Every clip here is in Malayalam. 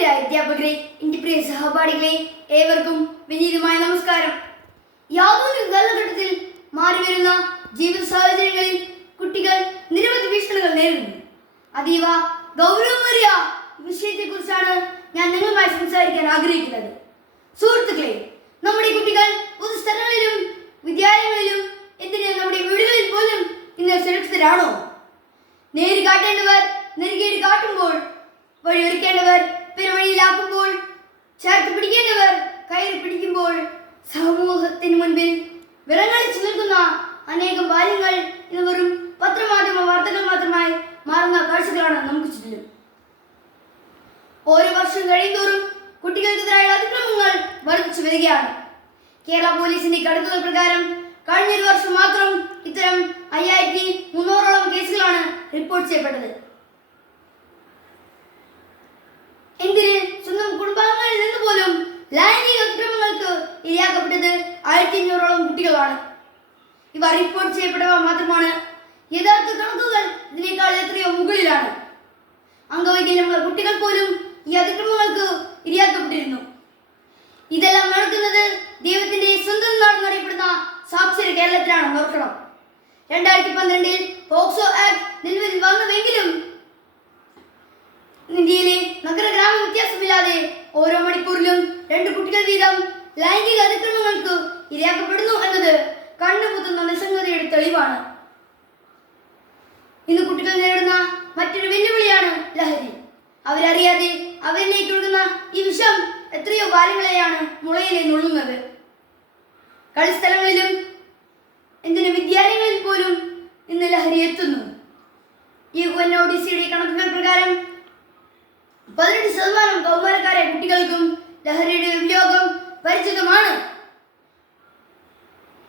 ബഹുമാന്യരായ അധ്യാപകരെ, എൻ്റെ പ്രിയ സഹപാഠികളെ, ഏവർക്കും വിനീതമായ നമസ്കാരം. യാതൊരു കാലഘട്ടത്തിൽ മാറിവരുന്ന ജീവിത സാഹചര്യങ്ങളിൽ കുട്ടികൾ നിരവധി ഭീഷണികൾ നേരിടുന്നു. അതീവ ഗൗരവമേറിയ വിഷയത്തെക്കുറിച്ചാണ് ഞാൻ നിങ്ങളുമായി സംസാരിക്കാൻ ആഗ്രഹിക്കുന്നത്. സുഹൃത്തുക്കളെ, നമ്മുടെ കുട്ടികൾ പൊതുസ്ഥലങ്ങളിലും വിദ്യാലയങ്ങളിലും എന്തിന് നമ്മുടെ വീടുകളിൽ പോലും ഇന്ന് സുരക്ഷിതരാണോ? നേര് കാട്ടേണ്ടവർ നെറുകേട് കാട്ടുമ്പോൾ, വഴിയൊരുക്കേണ്ടവർ പെരുവഴിയിലാക്കുമ്പോൾ, ചേർത്ത് പിടിക്കേണ്ടവർ കയറി പിടിക്കുമ്പോൾ, സമൂഹത്തിന് മുൻപിൽ വിറങ്ങലിച്ചു നിൽക്കുന്ന അനേകം ബാല്യങ്ങൾ ഇന്ന് വെറും പത്രമാധ്യമ വാർത്തകൾ മാത്രമായി മാറുന്ന കാഴ്ചകളാണ് നമുക്ക് ചുറ്റിലും. ഓരോ വർഷം കഴിയുന്തോറും കുട്ടികൾക്കെതിരായ അതിക്രമങ്ങൾ വർദ്ധിച്ചു വരികയാണ്. കേരള പോലീസിന്റെ കണക്കുകൾ പ്രകാരം കഴിഞ്ഞൊരു വർഷം മാത്രം ഇത്തരം 5300ഓളം കേസുകളാണ് റിപ്പോർട്ട് ചെയ്യപ്പെട്ടത്. എന്തിന് സ്വന്തം കുടുംബാംഗങ്ങളിൽ നിന്ന് പോലും ലൈംഗിക അതിക്രമങ്ങൾക്ക് ഇരയാക്കപ്പെട്ടത് 1500ഓളം കുട്ടികളാണ്. ഇവ റിപ്പോർട്ട് ചെയ്യപ്പെട്ടവ മാത്രമാണ്. യഥാർത്ഥ കണക്കുകൾ ഇതിനേക്കാൾ എത്രയോ മുകളിലാണ്. അംഗവൈകല്യമുള്ള കുട്ടികൾ പോലും ഈ അതിക്രമങ്ങൾക്ക് ഇരയാക്കപ്പെട്ടിരുന്നു. ഇതെല്ലാം നടക്കുന്നത് ദൈവത്തിന്റെ സ്വന്തം നാടെന്നറിയപ്പെടുന്ന സാക്ഷര കേരളത്തിലാണ്. ഓർക്കണം, 2012 പോക്സോ ആക്ട് നിലവിൽ വന്നുവെങ്കിലും ഇന്ത്യയിലെ നഗര ഗ്രാമ വ്യത്യാസമില്ലാതെ ഓരോ മണിക്കൂറിലും 2 കുട്ടികൾ വീതം ലൈംഗിക അതിക്രമങ്ങൾക്ക് ഇരയാക്കപ്പെടുന്നു എന്നത് കണ്ണുപൊത്തുന്ന നിസ്സംഗതയുടെ തെളിവാണ്. ഇന്ന് കുട്ടികൾ നേരിടുന്ന മറ്റൊരു വെല്ലുവിളിയാണ് ലഹരി. അവരറിയാതെ അവരിലേക്ക് ഒഴുകുന്ന ഈ വിഷം എത്രയോ ബാല്യങ്ങളെയാണ് മുളയിലെ നുള്ളുന്നത്. കളിസ്ഥലങ്ങളിലും എന്തിന് വിദ്യാലയങ്ങളിൽ പോലും ഇന്ന് ലഹരി എത്തുന്നു. ഈ UNODCയുടെ കണക്കുകൾ പ്രകാരം 18% കൗമാരക്കാരെ കുട്ടികൾക്കും ലഹരിയുടെ ഉപയോഗം പരിചിതമാണ്.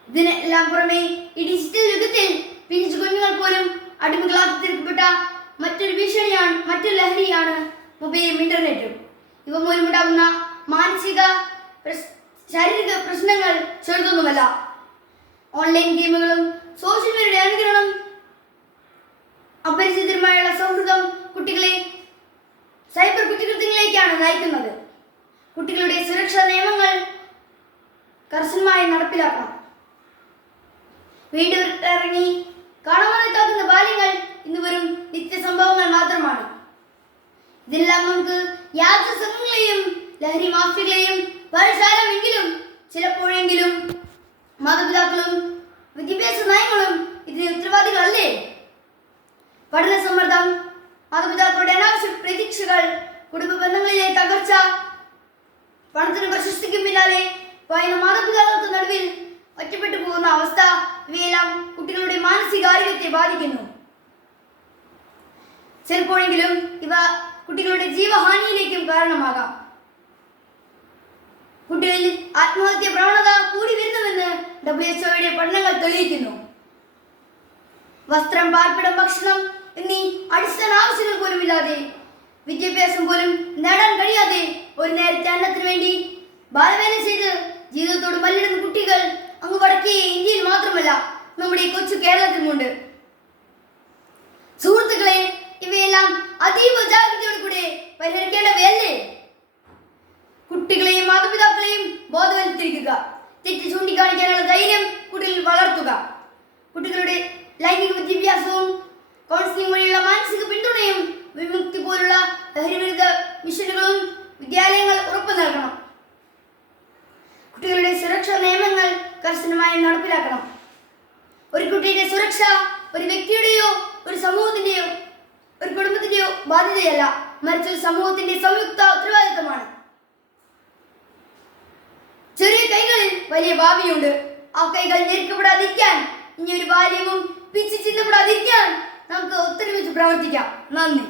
ഇതിനെല്ലാം പുറമെ ഈ ഡിജിറ്റൽ യുഗത്തിൽ പിഞ്ചു കുഞ്ഞുങ്ങൾ പോലും അടിമകളാക്കി തീർക്കപ്പെട്ട മറ്റൊരു ലഹരിയാണ് മൊബൈലും ഇന്റർനെറ്റും. ഇവ മൂലമുണ്ടാകുന്ന മാനസിക ശാരീരിക പ്രശ്നങ്ങൾ ചെറുതൊന്നുമല്ല. ഓൺലൈൻ ഗെയിമുകളും സോഷ്യൽ മീഡിയയുടെ അനുകരണം, അപരിചിതരുമായുള്ള സൗഹൃദം കുട്ടികളെ സൈബർ കുറ്റകൃത്യങ്ങളിലേക്കാണ് നയിക്കുന്നത്. കുട്ടികളുടെ സുരക്ഷാ നിയമങ്ങൾ കർശനമായി നടപ്പിലാക്കണം. വീട് ഇറങ്ങി കാണാമെത്താക്കുന്ന ബാല്യങ്ങൾ ഇന്ന് വെറും നിത്യസംഭവങ്ങൾ മാത്രമാണ്. ഇതെല്ലാം നമുക്ക് യാതൊരു സംഘങ്ങളെയും ലഹരി മാഫിയകളെയും പരിശാലമെങ്കിലും ചിലപ്പോഴെങ്കിലും മാതാപിതാക്കളും വിദ്യാഭ്യാസ നയങ്ങളും ഇതിന് ഉത്തരവാദികളല്ലേ? പഠന സമ്മർദ്ദം, മാതാപിതാക്കളുടെ അനാവശ്യ പ്രതീക്ഷകൾ, കുടുംബ ബന്ധങ്ങളിലെ തകർച്ച, പണത്തിന് പ്രശസ്തിക്കും പിന്നാലെ പായുന്ന മാതാപിതാക്കൾക്ക് നടുവിൽ ഒറ്റപ്പെട്ടു പോകുന്ന അവസ്ഥ, ഇവയെല്ലാം കുട്ടികളുടെ മാനസികാരോഗ്യത്തെ ബാധിക്കുന്നു. ചിലപ്പോഴെങ്കിലും ഇവ കുട്ടികളുടെ ജീവഹാനിയിലേക്കും കാരണമാകാം. കുട്ടികളിൽ ആത്മഹത്യ പ്രവണത കൂടി വരുന്നുവെന്ന് WHO പഠനങ്ങൾ തെളിയിക്കുന്നു. വസ്ത്രം, പാർപ്പിടം, ഭക്ഷണം എന്നീ അടിസ്ഥാന ആവശ്യങ്ങൾ പോലും ഇല്ലാതെ, വിദ്യാഭ്യാസം പോലും നേടാൻ കഴിയാതെ ഒരു നേരത്തെ അന്നത്തിന് വേണ്ടി ബാലവേല ചെയ്ത് ജീവിതത്തോട് മല്ലിടുന്ന കുട്ടികൾ അങ്ങ് വടക്കേ ഇന്ത്യയിൽ മാത്രമല്ല നമ്മുടെ കൊച്ചു കേരളത്തിലുമുണ്ട്. സുഹൃത്തുക്കളെ, ഇവയെല്ലാം അതീവ ജാഗ്രതയോടുകൂടെ പരിഹരിക്കേണ്ടവയല്ലേ? കുട്ടികളെയും മാതാപിതാക്കളെയും ബോധവൽക്കരിക്കുക, തെറ്റ് ചൂണ്ടിക്കാണിക്കാനുള്ള ധൈര്യം കുട്ടികളിൽ വളർത്തുക. കുട്ടികളുടെ ലൈംഗിക വിദ്യാഭ്യാസവും കൗൺസിലിംഗ് വഴിയുള്ള മാനസിക പിന്തുണയും വിമുക്തി പോലുള്ള ലഹരിവിരുദ്ധ മിഷനുകളും വിദ്യാലയങ്ങൾ ഉറപ്പു നൽകണം. കുട്ടികളുടെ സുരക്ഷാ നിയമങ്ങൾ കർശനമായി നടപ്പിലാക്കണം. ഒരു കുട്ടിയുടെ സുരക്ഷ ഒരു വ്യക്തിയുടെയോ ഒരു സമൂഹത്തിന്റെയോ ഒരു കുടുംബത്തിന്റെയോ ബാധ്യതയല്ല, മറിച്ച് ഒരു സമൂഹത്തിന്റെ സംയുക്ത ഉത്തരവാദിത്തമാണ്. ചെറിയ കൈകളിൽ വലിയ ഭാവിയുണ്ട്. ആ കൈകൾ ഞെരുക്കപ്പെടാതിരിക്കാൻ, ഇനി ഒരു ബാല്യവും പിച്ചു ചിന്തപ്പെടാതിരിക്കാൻ നമുക്ക് ഒത്തൊരുമിച്ച് പ്രവർത്തിക്കാം. നന്ദി.